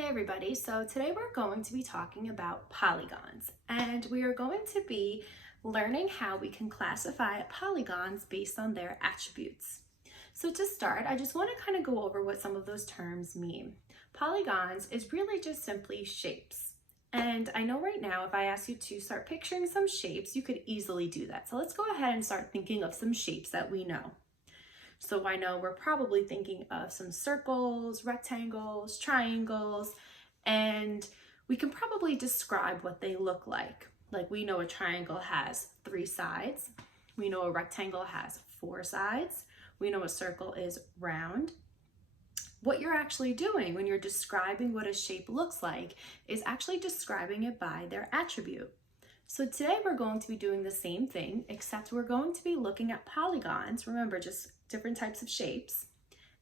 Hey everybody, so today we're going to be talking about polygons, and we are going to be learning how we can classify polygons based on their attributes. So to start, I just want to kind of go over what some of those terms mean. Polygons is really just simply shapes. And I know right now if I ask you to start picturing some shapes, you could easily do that. So let's go ahead and start thinking of some shapes that we know. So I know we're probably thinking of some circles, rectangles, triangles, and we can probably describe what they look like. Like we know a triangle has 3 sides. We know a rectangle has 4 sides. We know a circle is round. What you're actually doing when you're describing what a shape looks like is actually describing it by their attribute. So today we're going to be doing the same thing, except we're going to be looking at polygons, remember just different types of shapes,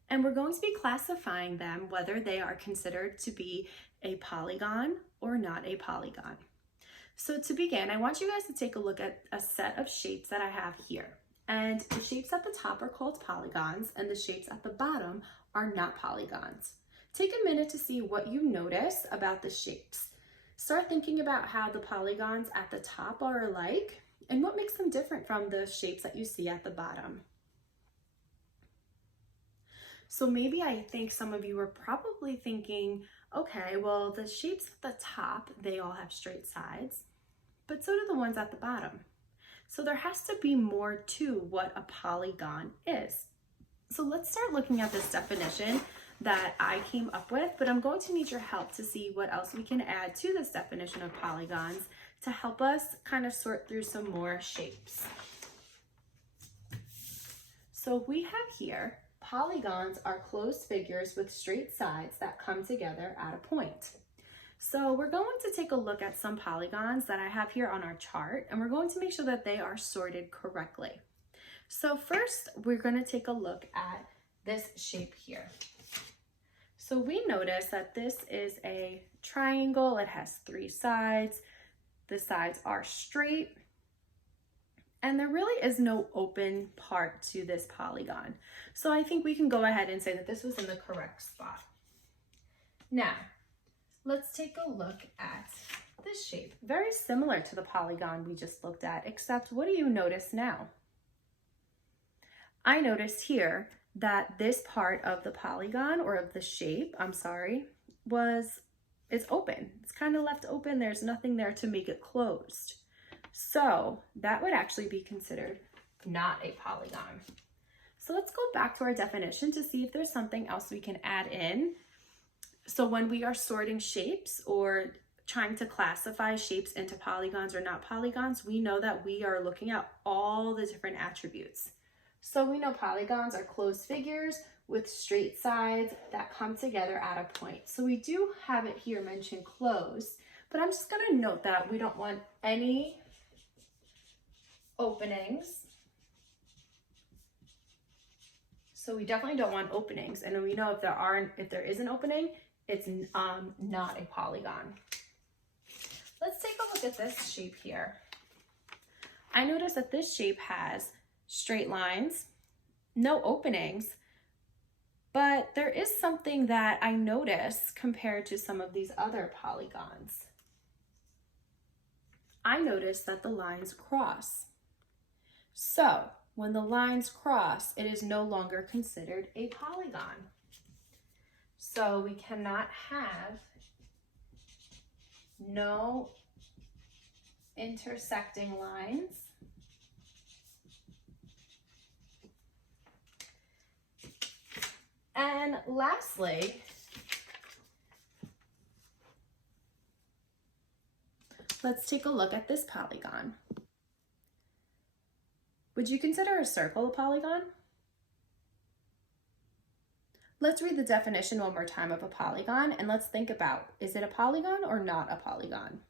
and we're going to be classifying them whether they are considered to be a polygon or not a polygon. So to begin, I want you guys to take a look at a set of shapes that I have here. And the shapes at the top are called polygons, and the shapes at the bottom are not polygons. Take a minute to see what you notice about the shapes. Start thinking about how the polygons at the top are alike and what makes them different from the shapes that you see at the bottom. So maybe I think some of you are probably thinking, okay, well, the shapes at the top, they all have straight sides, but so do the ones at the bottom. So there has to be more to what a polygon is. So let's start looking at this definition that I came up with, but I'm going to need your help to see what else we can add to this definition of polygons to help us kind of sort through some more shapes. So we have here, polygons are closed figures with straight sides that come together at a point. So we're going to take a look at some polygons that I have here on our chart, and we're going to make sure that they are sorted correctly. So first, we're going to take a look at this shape here. So we notice that this is a triangle. It has 3 sides. The sides are straight. And there really is no open part to this polygon. So I think we can go ahead and say that this was in the correct spot. Now, let's take a look at this shape. Very similar to the polygon we just looked at, except what do you notice now? I noticed here that this part of the polygon, or of the shape, it's open. It's kind of left open. There's nothing there to make it closed. So that would actually be considered not a polygon. So let's go back to our definition to see if there's something else we can add in. So when we are sorting shapes or trying to classify shapes into polygons or not polygons, we know that we are looking at all the different attributes. So we know polygons are closed figures with straight sides that come together at a point. So we do have it here mentioned closed, but I'm just going to note that we don't want any openings. So we definitely don't want openings. And we know if there is an opening, it's not a polygon. Let's take a look at this shape here. I notice that this shape has straight lines, no openings, but there is something that I notice compared to some of these other polygons. I notice that the lines cross. So when the lines cross, it is no longer considered a polygon. So we cannot have no intersecting lines. And lastly, let's take a look at this polygon. Would you consider a circle a polygon? Let's read the definition one more time of a polygon, and let's think about, is it a polygon or not a polygon?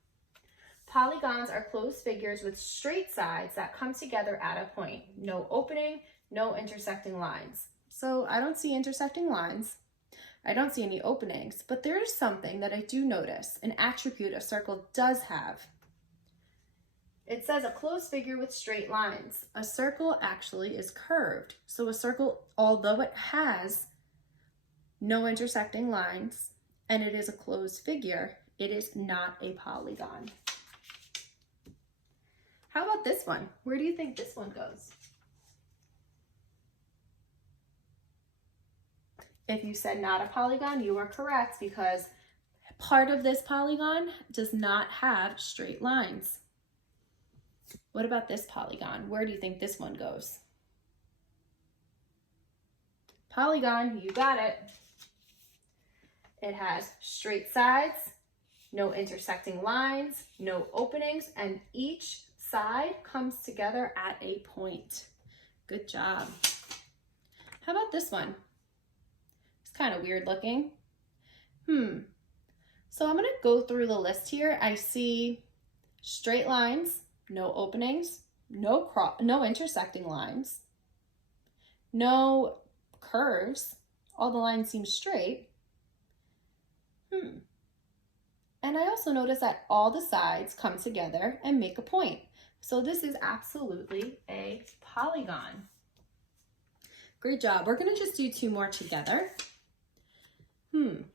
Polygons are closed figures with straight sides that come together at a point. No opening, no intersecting lines. So I don't see intersecting lines. I don't see any openings, but there is something that I do notice, an attribute a circle does have. It says a closed figure with straight lines. A circle actually is curved. So a circle, although it has no intersecting lines and it is a closed figure, it is not a polygon. How about this one? Where do you think this one goes? If you said not a polygon, you are correct, because part of this polygon does not have straight lines. What about this polygon? Where do you think this one goes? Polygon, you got it. It has straight sides, no intersecting lines, no openings, and each side comes together at a point. Good job. How about this one? It's kind of weird looking. So I'm gonna go through the list here. I see straight lines, no openings, no intersecting lines, no curves. All the lines seem straight. And I also notice that all the sides come together and make a point. So this is absolutely a polygon. Great job. We're gonna just do two more together.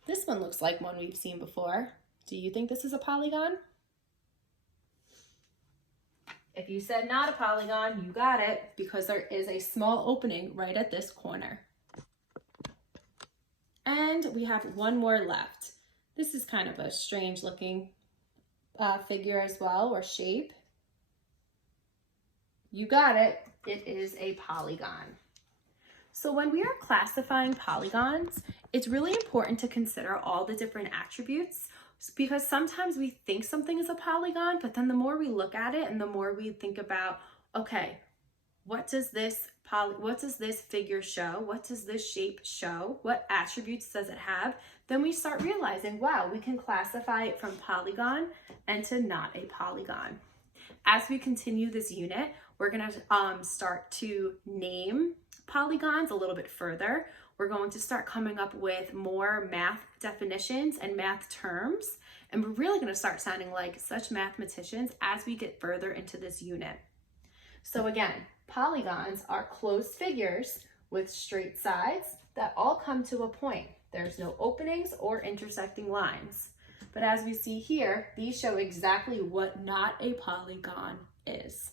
This one looks like one we've seen before. Do you think this is a polygon? If you said not a polygon, you got it, because there is a small opening right at this corner. And we have one more left. This is kind of a strange looking figure as well, or shape. You got it. It is a polygon. So when we are classifying polygons, it's really important to consider all the different attributes, because sometimes we think something is a polygon, but then the more we look at it and the more we think about, okay, what does this figure show? What does this shape show? What attributes does it have? Then we start realizing, wow, we can classify it from polygon and to not a polygon. As we continue this unit, we're gonna start to name polygons a little bit further. We're going to start coming up with more math definitions and math terms, and we're really going to start sounding like such mathematicians as we get further into this unit. So again, polygons are closed figures with straight sides that all come to a point. There's no openings or intersecting lines. But as we see here, these show exactly what not a polygon is.